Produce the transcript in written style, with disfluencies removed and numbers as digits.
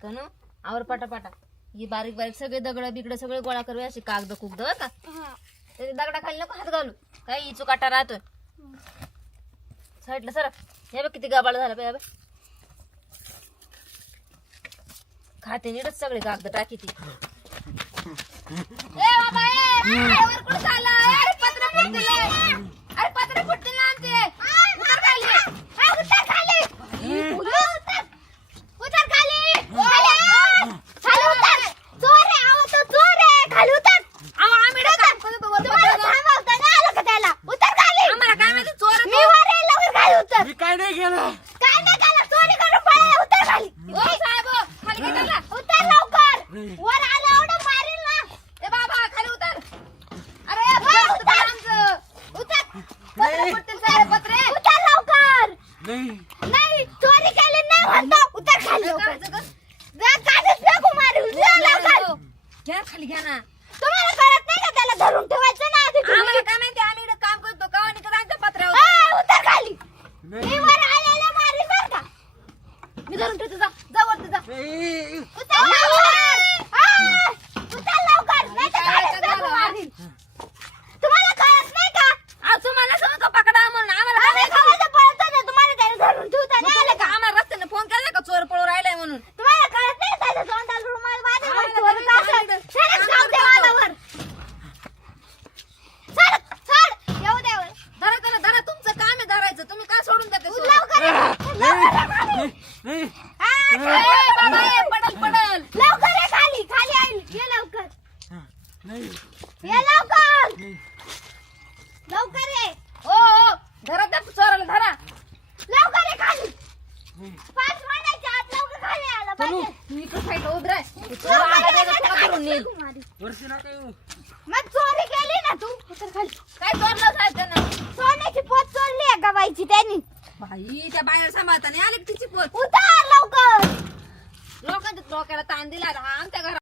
कनो आवर पटापटा ही बारीक बारीक सगळे दगड बिगड सगळे गोळा करू अशी कागद कुगद बर का ते दगडा खाली नको हात घालू काही इचू काटा राहतोय साईडला सर हे बघ किती गाबाळ झाला पाहिजे खाते नीटच सगळे कागद टाकी ती ए बाबा ए वर कुठं चालला अरे पत्र फुटले अरे पत्र फुटले आमचे उतर खाली उतर खाली उतर खाली खाली उतर जोर आहे आव तो जोर आहे खाली उतर आव आम्ही काम करतो तुम्हाला थांबवता नाही आलं का त्याला उतर खाली आम्हाला काय माहिती चोर मी वर आहे लवकर खाली उतर मी काय नाही केलं चोरी करून पळाला उतर खाली ओ साहेब खाली गेला उतर लवकर वर आला एवढं मारील ना ए बाबा खाली उतर अरे उतर आमचं उतर पत्र फुटतील सगळे पत्रे उतर लवकर नाही चोरी केली नाही म्हणतो उतर खाली लवकर जा कागद नको मारू जा लवकर घ्या खाली घ्या ना तुम्हाला कळत नाही का त्याला धरून ठेवायचं ना आधी आम्हाला काय माहिती आम्ही इकडे काम करतो का आणि कदांच्या पत्र्यावर उतर खाली मी वर आलेला मारील बर का मी धरून ठेवतो जा जा वरती जा उतर लवकर उतर लवकर नाही तर कागद नको मारील तुम्हाला कळत नाही का आज तुम्हाला सांगू का पकडा म्हणून आम्हाला आम्ही गावात पळतो ना तुम्हाला त्याने धरून ठेवता नाही आलं का आम्हाला रस्त्याने फोन केला का चोर पळून राहिलाय म्हणून तुम्हाला कळत नाही त्याच्या तोंडाला रुमाल बांधून चोर का असं सरक जाऊ दे वालावर सरक सर येऊ दे वर धरा धरा धरा तुमचं काम आहे धरायचं तुम्ही का सोडून देते लवकर बाबा ये पडल पडल लवकर ये खाली खाली आई ये लवकर ये लवकर लवकर ये ओ धरा त्या चोराला धरा लवकर ये खाली 5 मिनिटाच्या आत लवकर खाली आला पाहिजे मी इकडे साईड उभं राह धरून नेल वर्षी ना काय मग चोरी केली ना तू उतर खाली काय चोरलं साहेब त्यानं सोन्याची पोत चोरली आहे गवायची त्यांनी बाई त्या बाहेर सांभाळता नाही आली तिची पोत उतर लवकर लोकांच्या डोक्याला ताण दिला आमच्या घरात